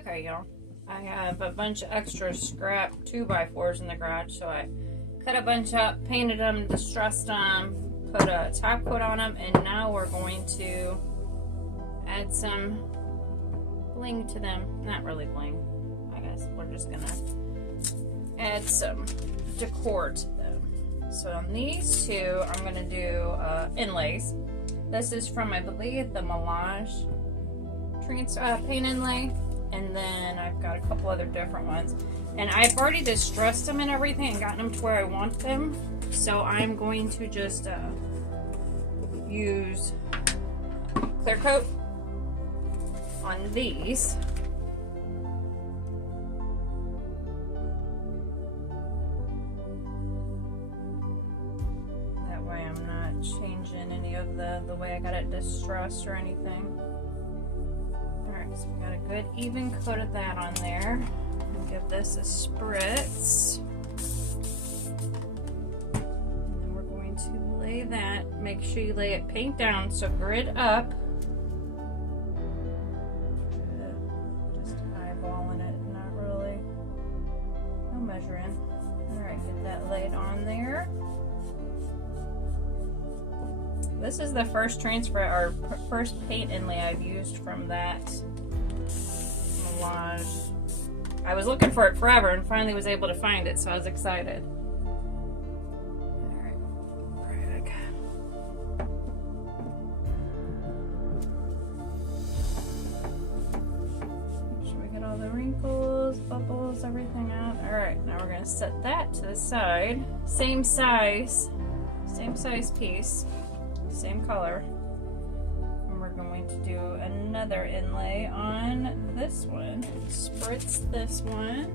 Okay, y'all. I have a bunch of extra scrap 2x4s in the garage, so I cut a bunch up, painted them, distressed them, put a top coat on them, and now we're going to add some bling to them. Not really bling, I guess. We're just gonna add some decor to them. So on these two, I'm gonna do inlays. This is from, I believe, the Melange paint inlay. And then I've got a couple other different ones. And I've already distressed them and everything and gotten them to where I want them. So I'm going to just use clear coat on these. That way I'm not changing any of the way I got it distressed or anything. Alright, so we got a good even coat of that on there. I'll give this a spritz. And then we're going to lay that. Make sure you lay it paint down, so grid up. Just eyeballing it, not really. No measuring. Alright, get that laid on there. This is the first transfer, or first paint inlay I've used from that Melange. I was looking for it forever and finally was able to find it, so I was excited. Alright, rag. Make sure we get all the wrinkles, bubbles, everything out. Alright, now we're going to set that to the side. Same size piece. Same color, and we're going to do another inlay on this one. Spritz this one.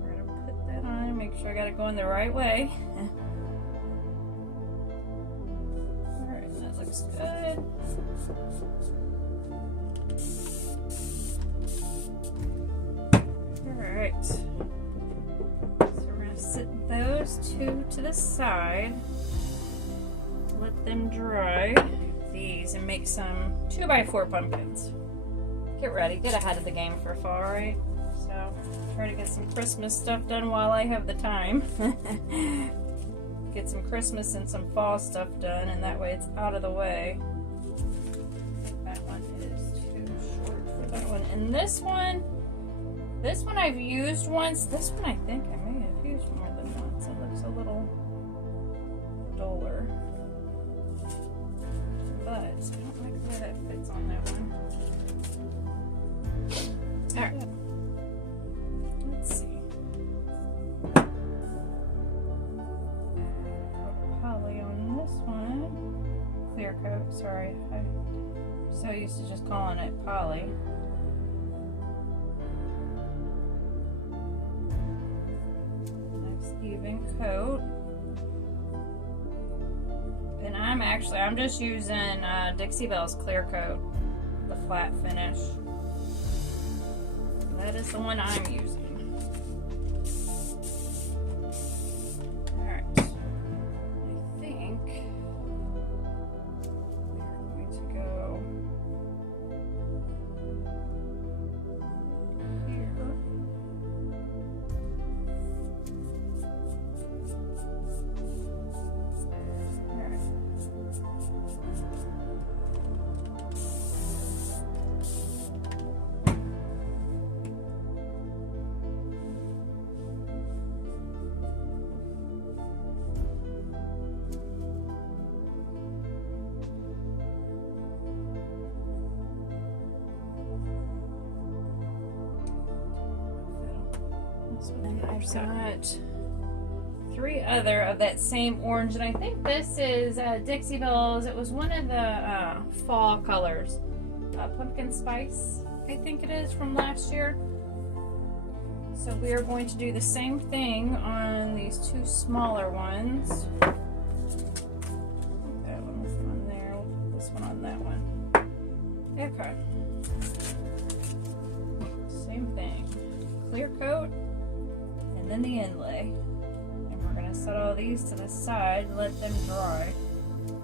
We're gonna put that on, make sure I got it going the right way. Alright, that looks good. Alright. Sit those two to the side, let them dry. These and make some 2x4 pumpkins. Get ready, get ahead of the game for fall, right? So try to get some Christmas stuff done while I have the time. Get some Christmas and some fall stuff done, and that way it's out of the way. That one is too short for that one. And this one I've used once. This one I think I may have used more than once. It looks a little duller. But I don't like the way that fits on that one. Alright. Let's see. Poly on this one. Clear coat, sorry. I'm so used to just calling it poly. Even coat, and I'm just using Dixie Belle's clear coat, the flat finish. That is the one I'm using. All right, I think we're going to go here. I've got 3 other of that same orange, and I think this is Dixie Belle's. It was one of the fall colors. Pumpkin Spice, I think it is, from last year. So we are going to do the same thing on these 2 smaller ones. That one on there, we'll put this one on that one. Okay. Same thing. Clear coat, and then the inlay. And we're going to set all these to the side, let them dry. And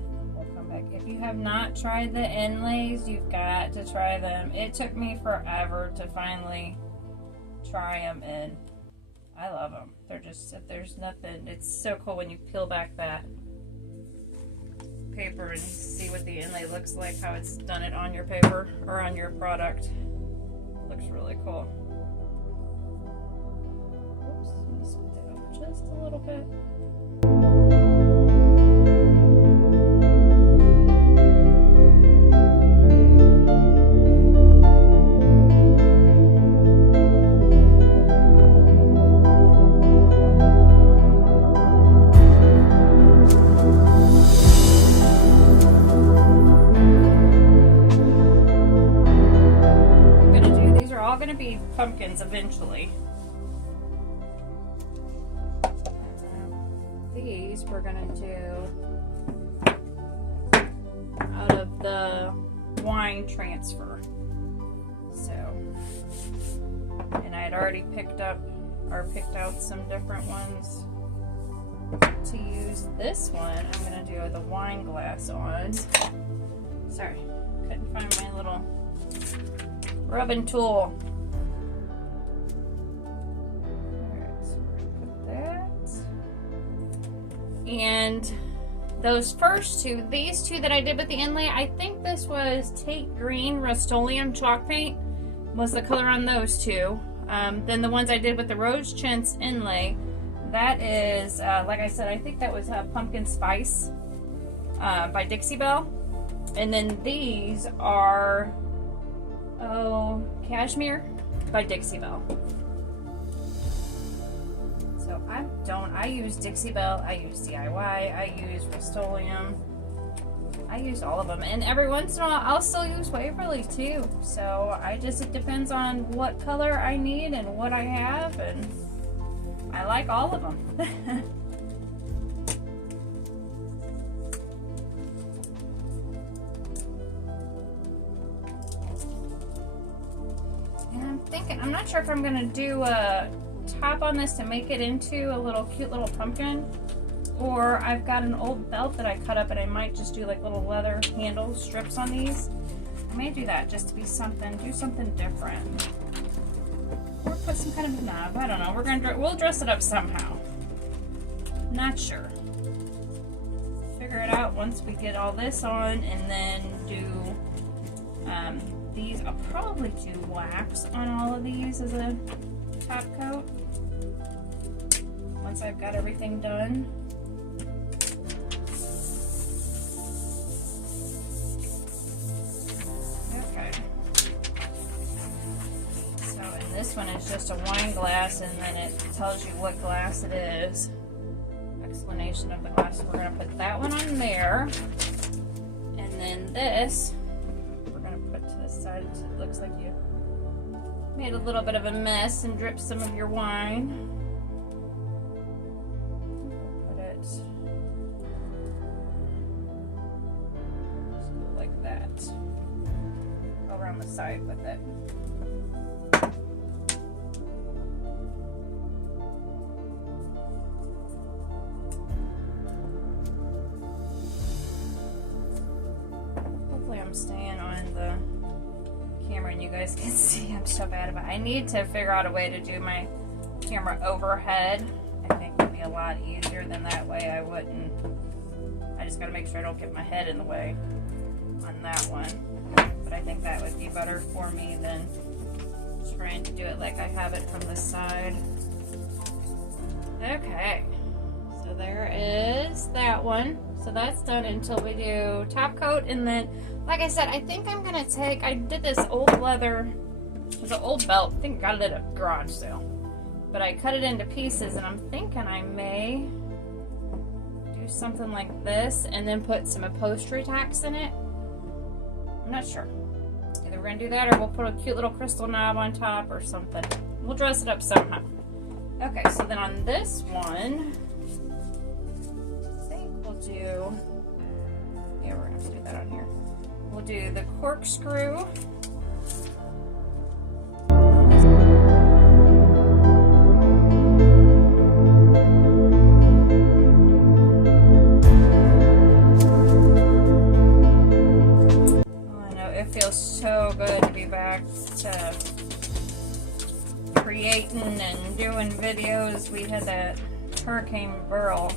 then we'll come back Like, if you have not tried the inlays, you've got to try them. It took me forever to finally try them, and I love them. They're just, there's nothing, it's so cool when you peel back that paper and see what the inlay looks like, how it's done it on your paper or on your product. It looks really cool. Oops, let me scoot that up just a little bit. Pumpkins eventually. These we're gonna do out of the wine transfer. So, and I had already picked out some different ones to use. This one I'm gonna do the wine glass on. Sorry, couldn't find my little rubbing tool. And those first two, these two that I did with the inlay, I think this was Tate Green Rust-Oleum chalk paint was the color on those two. Then the ones I did with the Rose Chintz inlay, that is, like I said, I think that was Pumpkin Spice by Dixie Belle. And then these are, Cashmere by Dixie Belle. So I use Dixie Belle, I use DIY, I use Rust-Oleum, I use all of them. And every once in a while, I'll still use Waverly too. So it depends on what color I need and what I have, and I like all of them. And I'm not sure if I'm gonna do a top on this to make it into a little cute little pumpkin, or I've got an old belt that I cut up and I might just do like little leather handle strips on these. I may do that just to be do something different, or put some kind of knob. I don't know. We'll dress it up somehow. Not sure. Figure it out once we get all this on, and then do these. I'll probably do wax on all of these as a top coat once I've got everything done. Okay. So, and this one is just a wine glass, and then it tells you what glass it is. Explanation of the glass. So we're going to put that one on there, and then this we're going to put to the side so it looks like you made a little bit of a mess and dripped some of your wine. Put it like that. Go around the side with it. Hopefully I'm staying on the camera and you guys can see. I'm so bad about it. I need to figure out a way to do my camera overhead. I think it'd be a lot easier than that way. I just gotta make sure I don't get my head in the way on that one. But I think that would be better for me than trying to do it like I have it from the side. Okay, so there is that one. So that's done until we do top coat, and then like I said, I think I'm gonna I did this old leather, it was an old belt, I think I got it at a garage sale. But I cut it into pieces, and I'm thinking I may do something like this and then put some upholstery tacks in it. I'm not sure. Either we're gonna do that or we'll put a cute little crystal knob on top or something. We'll dress it up somehow. Okay, so then on this one, I think we'll do, yeah, we're gonna have to do that on here. We'll do the corkscrew. updating and doing videos. We had that Hurricane Burl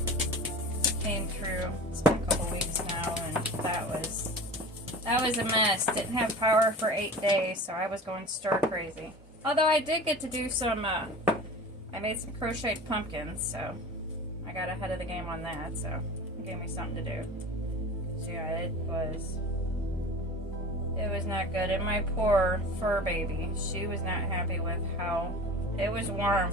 came through. It's been a couple weeks now, and that was a mess. Didn't have power for 8 days, so I was going stir crazy. Although I did get to do some, I made some crocheted pumpkins, so I got ahead of the game on that, so it gave me something to do. So yeah, it was not good. And my poor fur baby, she was not happy with how it was warm.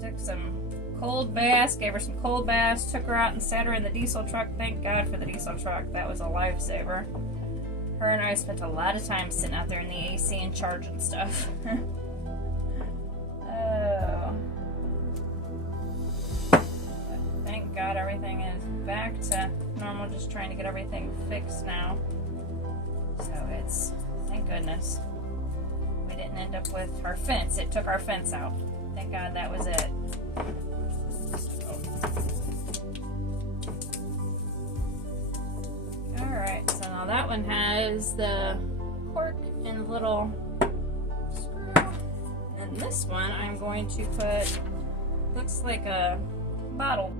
Took some cold baths, gave her some cold baths, took her out and sat her in the diesel truck. Thank God for the diesel truck. That was a lifesaver. Her and I spent a lot of time sitting out there in the AC and charging stuff. Oh. But thank God everything is back to normal, just trying to get everything fixed now. So it's, thank goodness, we didn't end up with our fence. It took our fence out. Thank God that was it. Alright, so now that one has the cork and little screw. And this one I'm going to put, looks like a bottle.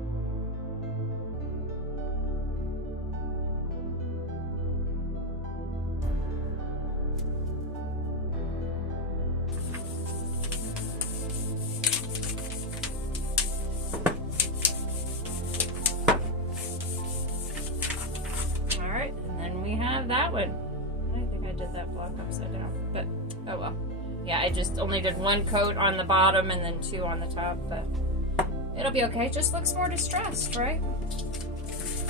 That one. I think I did that block upside down, but oh well. Yeah, I just only did one coat on the bottom and then 2 on the top, but it'll be okay. It just looks more distressed, right?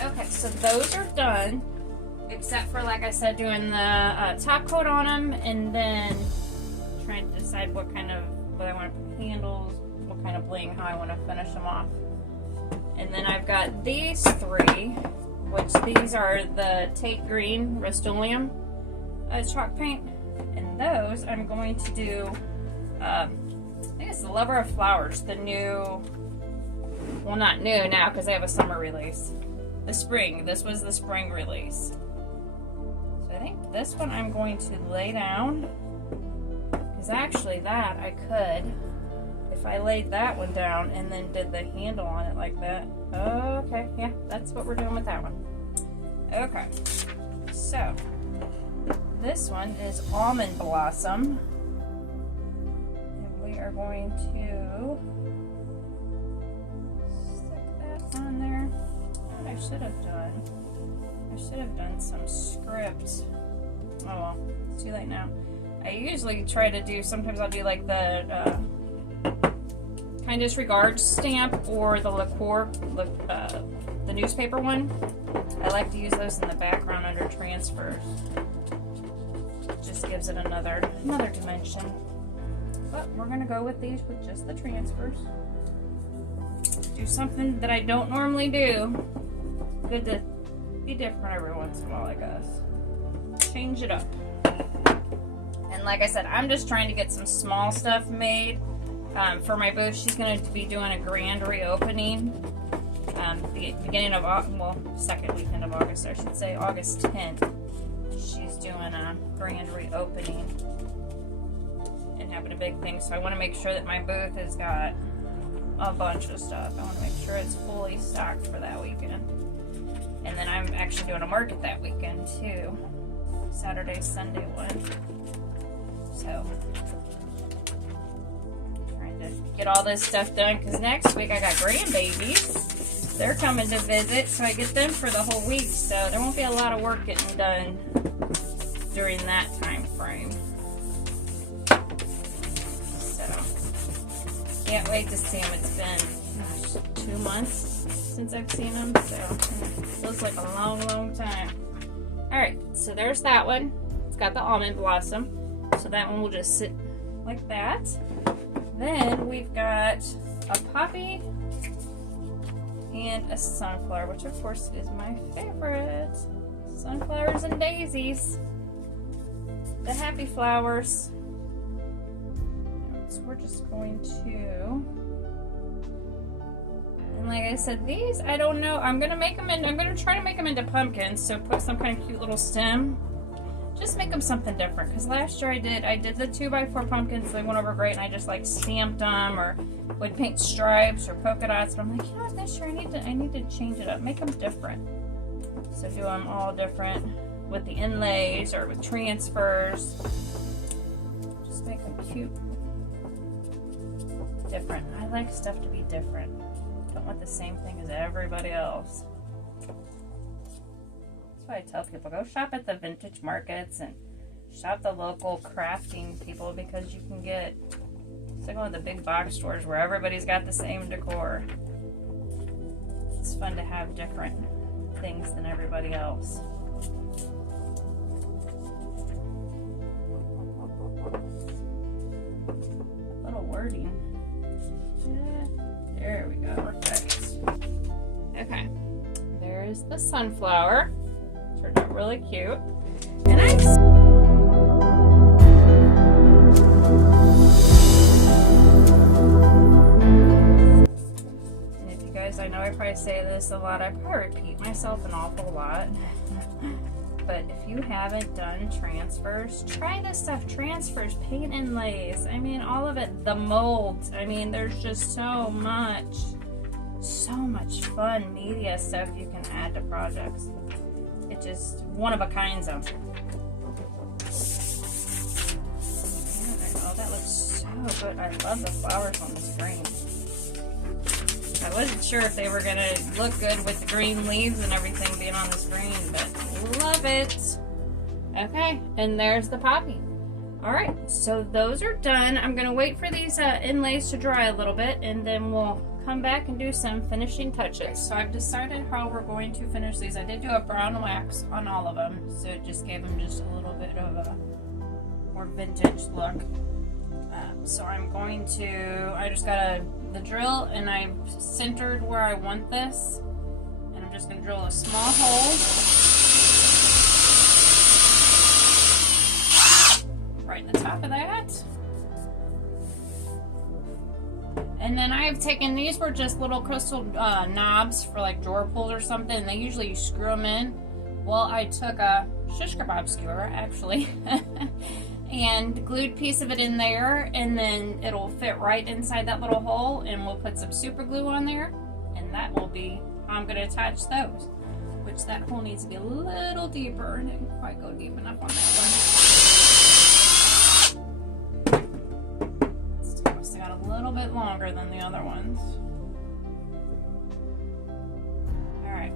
Okay, so those are done, except for, like I said, doing the top coat on them, and then trying to decide what I want to put handles, what kind of bling, how I want to finish them off. And then I've got these 3, which these are the Tate Green Rust-Oleum chalk paint, and those I'm going to do, I think it's the Lover of Flowers, the new, well, not new now because they have a summer release. The spring, this was the spring release. So I think this one I'm going to lay down, because actually that I could, if I laid that one down and then did the handle on it like that. Okay, yeah, that's what we're doing with that one. Okay, so this one is Almond Blossom, and we are going to stick that on there. What I should have done some script. Oh well, it's too late now. I usually try to do, sometimes I'll do like the Kind Disregards stamp or the liqueur, the newspaper one. I like to use those in the background under transfers. Just gives it another dimension. But we're gonna go with these with just the transfers. Do something that I don't normally do. Good to be different every once in a while, I guess. Change it up. And like I said, I'm just trying to get some small stuff made. For my booth, she's going to be doing a grand reopening. The beginning of August, well, second weekend of August, I should say, August 10th. She's doing a grand reopening and having a big thing. So I want to make sure that my booth has got a bunch of stuff. I want to make sure it's fully stocked for that weekend. And then I'm actually doing a market that weekend too. Saturday, Sunday one. So get all this stuff done, because next week I got grandbabies. They're coming to visit, so I get them for the whole week, so there won't be a lot of work getting done during that time frame. So can't wait to see them. It's been 2 months since I've seen them, so feels like a long time. Alright, so there's that one. It's got the almond blossom, so that one will just sit like that. Then we've got a poppy and a sunflower, which of course is my favorite. Sunflowers and daisies. The happy flowers. So we're just going to, and like I said, these, I don't know, I'm gonna try to make them into pumpkins, so put some kind of cute little stem. just make them something different. Because last year I did the 2x4 pumpkins. They went over great, and I just like stamped them or would paint stripes or polka dots. But I'm like, you know what, this year I need to change it up, make them different. So do them all different with the inlays or with transfers. Just make them cute, different. I like stuff to be different. Don't want the same thing as everybody else. That's why I tell people, go shop at the vintage markets and shop the local crafting people, because you can get sick of the big box stores where everybody's got the same decor. It's fun to have different things than everybody else. Little wording. Yeah, there we go. Perfect. Okay. There's the sunflower. Turned out really cute. And and if you guys, I know I probably say this a lot, I probably repeat myself an awful lot. But if you haven't done transfers, try this stuff. Transfers, paint inlays, I mean, all of it, the molds. I mean, there's just so much fun media stuff you can add to projects. It's just one of a kind of. Oh, that looks so good. I love the flowers on this green. I wasn't sure if they were gonna look good with the green leaves and everything being on this green, but love it. Okay, and there's the poppy. All right, so those are done. I'm gonna wait for these inlays to dry a little bit, and then we'll come back and do some finishing touches. So I've decided how we're going to finish these. I did do a brown wax on all of them, so it just gave them just a little bit of a more vintage look. So I'm going to, I just got the drill, and I've centered where I want this, and I'm just going to drill a small hole right in the top of that. And then I have taken, these were just little crystal knobs for like drawer pulls or something. They usually you screw them in. Well, I took a shish kebab skewer, actually, and glued a piece of it in there, and then it'll fit right inside that little hole, and we'll put some super glue on there, and that will be how I'm going to attach those, which that hole needs to be a little deeper, and it didn't quite go deep enough on that one. Must have got a little bit longer than the other ones. Alright,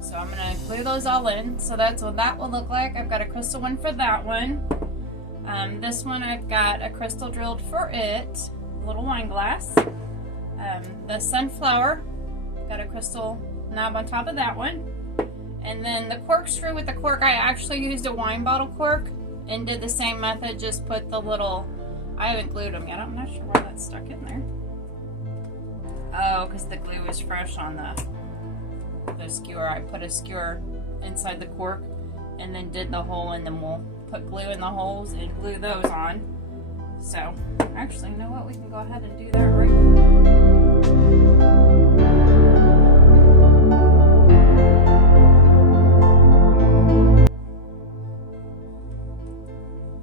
so I'm going to glue those all in, so that's what that will look like. I've got a crystal one for that one. This one I've got a crystal drilled for it, a little wine glass. The sunflower, got a crystal knob on top of that one. And then the corkscrew with the cork, I actually used a wine bottle cork and did the same method, just put the little, I haven't glued them yet, I'm not sure why that's stuck in there. Oh, because the glue is fresh on the skewer. I put a skewer inside the cork and then did the hole, and then we'll put glue in the holes and glue those on. So, actually, you know what? We can go ahead and do that right now.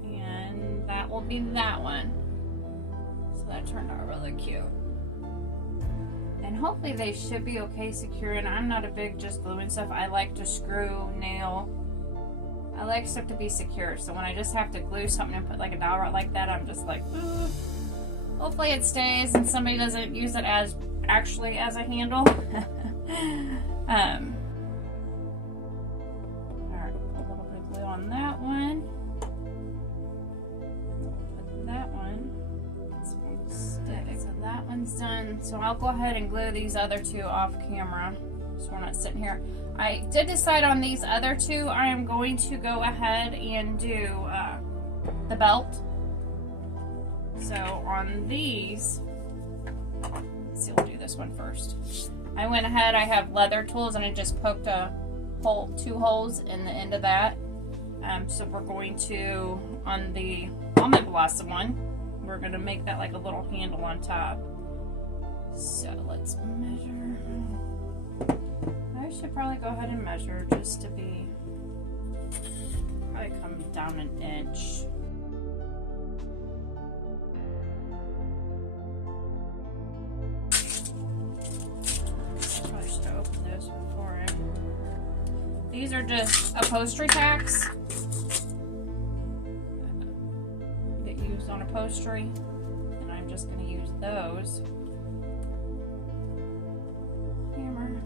And that will be that one. So that turned out really cute. And hopefully they should be okay securing. I'm not a big just gluing stuff. I like to screw, nail. I like stuff to be secure, so when I just have to glue something and put like a dowel rod like that, I'm just like, ooh. Hopefully it stays and somebody doesn't use it as actually as a handle. Alright, put a little bit of glue on that one. Put that one. This one stick. So that one's done. So I'll go ahead and glue these other two off camera, so we're not sitting here. I did decide on these other two. I am going to go ahead and do the belt. So on these, let's see, we'll do this one first. I went ahead, I have leather tools, and I just poked a hole, 2 holes in the end of that. So we're going to, on the almond blossom one, we're going to make that like a little handle on top. So let's measure. I should probably go ahead and measure just to be probably come down an inch. Probably should have opened those before. These are just upholstery tacks. Get used on upholstery, and I'm just going to use those. Hammer.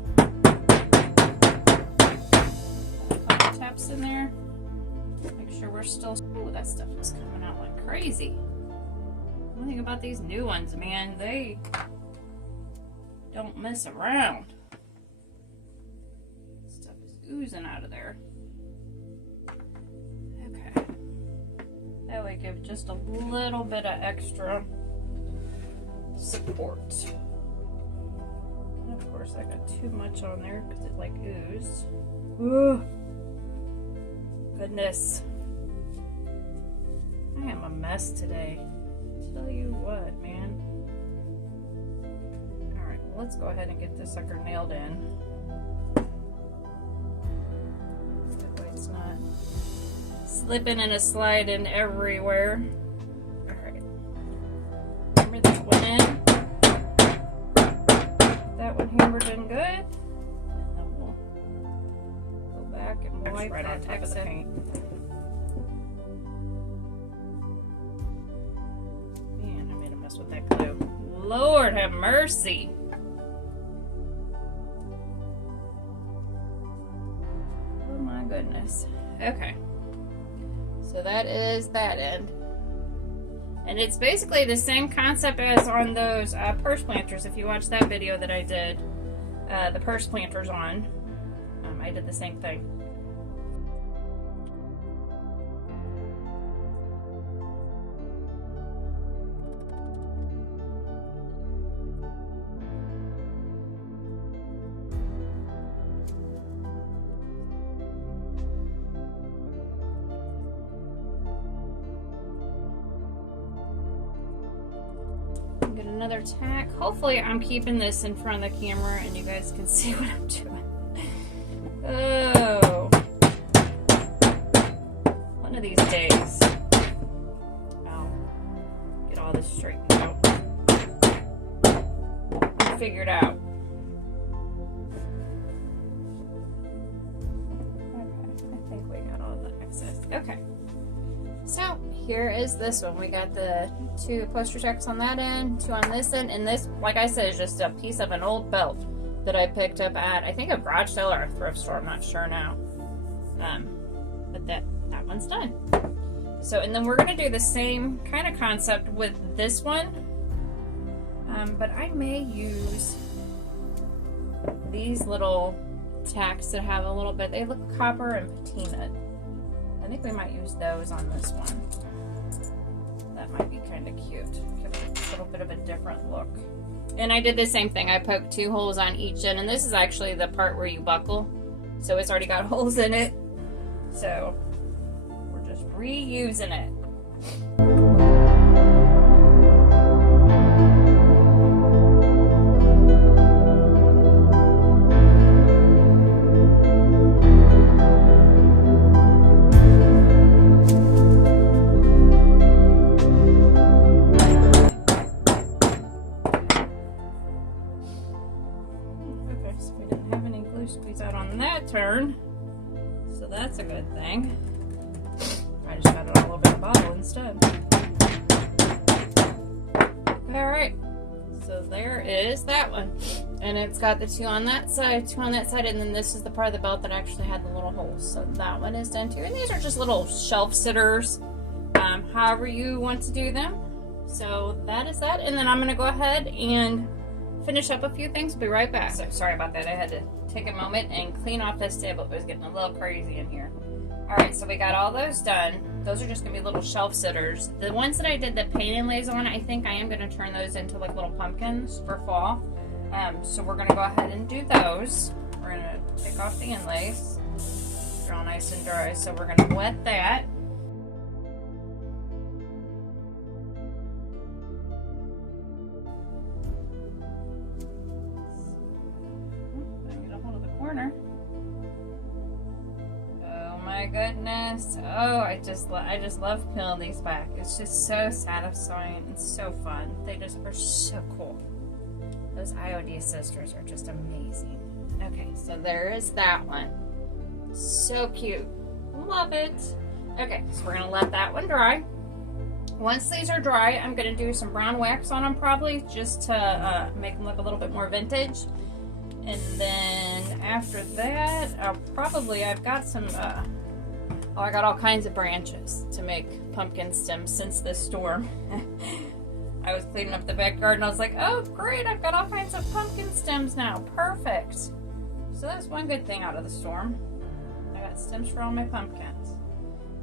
A couple taps in there. Make sure we're still. Oh, that stuff is coming out like crazy. One thing about these new ones, man, they don't mess around. Stuff is oozing out of there. Okay. That way give just a little bit of extra support. And of course I got too much on there because it like oozed. Ugh. Goodness. I am a mess today. Tell you what, man. Alright, well, let's go ahead and get this sucker nailed in. That way it's not slipping and a sliding everywhere. Alright. Hammer that one in. That one hammered in good. And then we'll go back and wipe right on top of the paint. Man, I made a mess with that glue. Lord have mercy. Oh my goodness. Okay. So that is that end. And it's basically the same concept as on those purse planters. If you watch that video that I did, the purse planters on, I did the same thing. Get another tack. Hopefully I'm keeping this in front of the camera and you guys can see what I'm doing. Oh. One of these days I'll get all this straightened out. Figured out. Okay, I think we got all the excess. Okay. So here is this one. We got the 2 poster tacks on that end, 2 on this end, and this, like I said, is just a piece of an old belt that I picked up at, I think, a garage sale or a thrift store. I'm not sure now. But that one's done. So, and then we're going to do the same kind of concept with this one. But I may use these little tacks that have a little bit, they look copper and patina. I think we might use those on this one. That might be kind of cute. Give it a little bit of a different look. And I did the same thing. I poked 2 holes on each end, and this is actually the part where you buckle. So it's already got holes in it. So we're just reusing it. Squeeze out on that turn, so that's a good thing. I just got it all over the bottle instead. Alright, so there is that one, and it's got the 2 on that side, 2 on that side, and then this is the part of the belt that actually had the little holes, so that one is done too. And these are just little shelf sitters, however you want to do them. So that is that, and then I'm going to go ahead and finish up a few things. Be right back. So sorry about that. I had to take a moment and clean off this table. It was getting a little crazy in here. Alright, so we got all those done. Those are just going to be little shelf sitters. The ones that I did the paint inlays on, I think I am going to turn those into like little pumpkins for fall. So we're going to go ahead and do those. We're going to take off the inlays. They're all nice and dry, so we're going to wet that. goodness. Oh, I just love peeling these back. It's just so satisfying and so fun. They just are so cool. Those IOD sisters are just amazing. Okay, so there is that one. So cute. Love it. Okay, so we're gonna let that one dry. Once these are dry, I'm gonna do some brown wax on them probably, just to make them look a little bit more vintage. And then after that, I've got some, I got all kinds of branches to make pumpkin stems since this storm. I was cleaning up the backyard and I was like, oh great, I've got all kinds of pumpkin stems now. Perfect. So that's one good thing out of the storm. I got stems for all my pumpkins.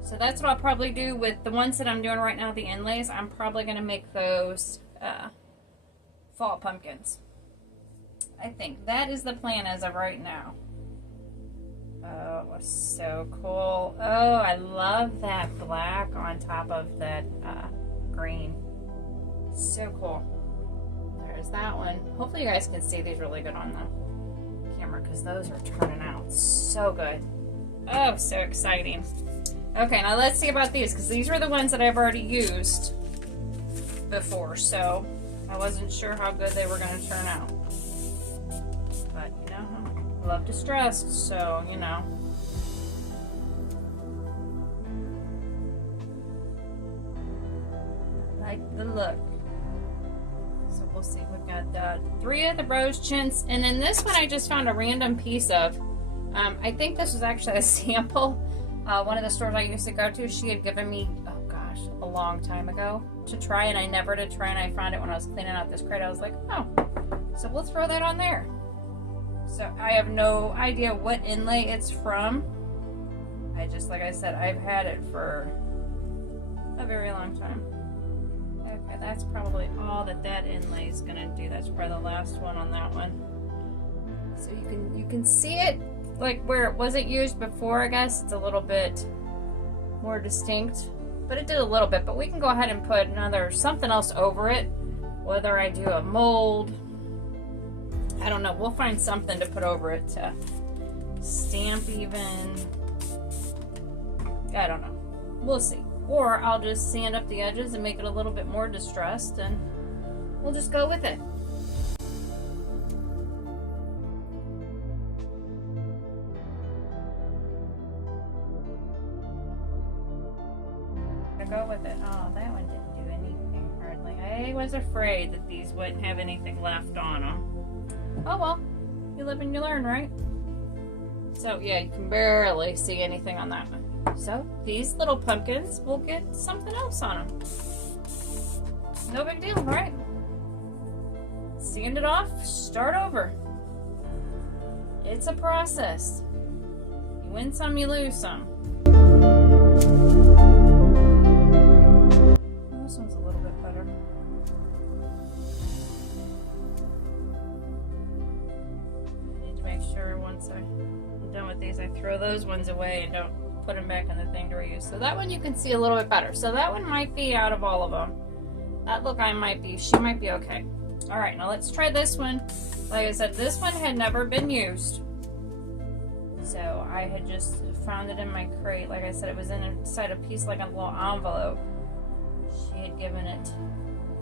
So that's what I'll probably do with the ones that I'm doing right now, the inlays. I'm probably going to make those fall pumpkins. I think that is the plan as of right now. Oh, it was so cool. Oh, I love that black on top of that green. So cool. There's that one. Hopefully you guys can see these really good on the camera because those are turning out so good. Oh, so exciting. Okay, now let's see about these because these were the ones that I've already used before, so I wasn't sure how good they were going to turn out. But, you know, I love distressed, so, you know. Like the look. So we'll see. We've got 3 of the rose chintz, and then this one I just found a random piece of. I think this was actually a sample. One of the stores I used to go to, she had given me, oh gosh, a long time ago to try, and I never did try, and I found it when I was cleaning out this crate. I was like, oh, so we'll throw that on there. So I have no idea what inlay it's from. Like I said, I've had it for a very long time. Okay, that's probably all that inlay is gonna do. That's probably the last one on that one. So you can see it like where it wasn't used before. I guess it's a little bit more distinct, but it did a little bit. But we can go ahead and put something else over it, whether I do a mold, I don't know, we'll find something to put over it to stamp even. I don't know, we'll see. Or I'll just sand up the edges and make it a little bit more distressed, and we'll just go with it. Go with it. Oh, that one didn't do anything hardly. I was afraid that these wouldn't have anything left on them. Oh well, you live and you learn, right? So yeah, you can barely see anything on that one. So these little pumpkins will get something else on them. No big deal, right? Sand it off, start over. It's a process. You win some, you lose some. This one's a little bit better. I need to make sure once I'm done with these, I throw those ones away and don't put them back in the thing to reuse. So that one you can see a little bit better. So that one might be out of all of them. That look she might be okay. All right, now let's try this one. Like I said, this one had never been used. So I had just found it in my crate. Like I said, it was inside a piece like a little envelope. She had given it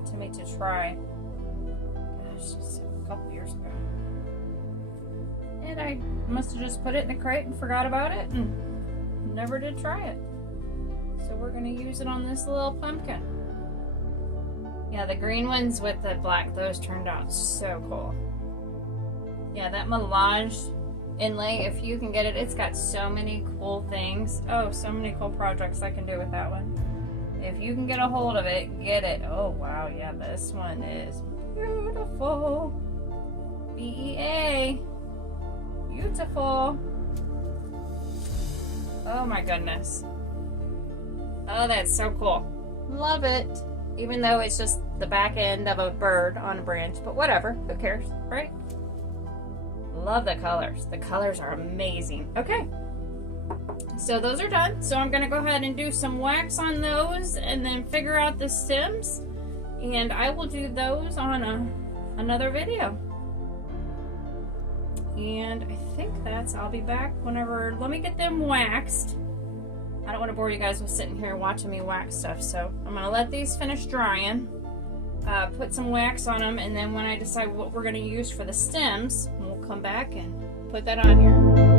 to me to try. Gosh, a couple years ago. And I must have just put it in the crate and forgot about it and never did try it. So we're going to use it on this little pumpkin. Yeah, the green ones with the black, those turned out so cool. Yeah, that melange inlay, if you can get it, it's got so many cool things. Oh, so many cool projects I can do with that one. If you can get a hold of it, get it. Oh, wow, yeah, this one is beautiful. BEA. Beautiful. Oh, my goodness. Oh, that's so cool. Love it. Even though it's just the back end of a bird on a branch, but whatever, who cares, right? Love the colors. The colors are amazing. Okay, so those are done. So I'm gonna go ahead and do some wax on those and then figure out the stems, and I will do those on another video. And I think I'll be back whenever, let me get them waxed I don't want to bore you guys with sitting here watching me wax stuff, so I'm going to let these finish drying, put some wax on them, and then when I decide what we're going to use for the stems, we'll come back and put that on here.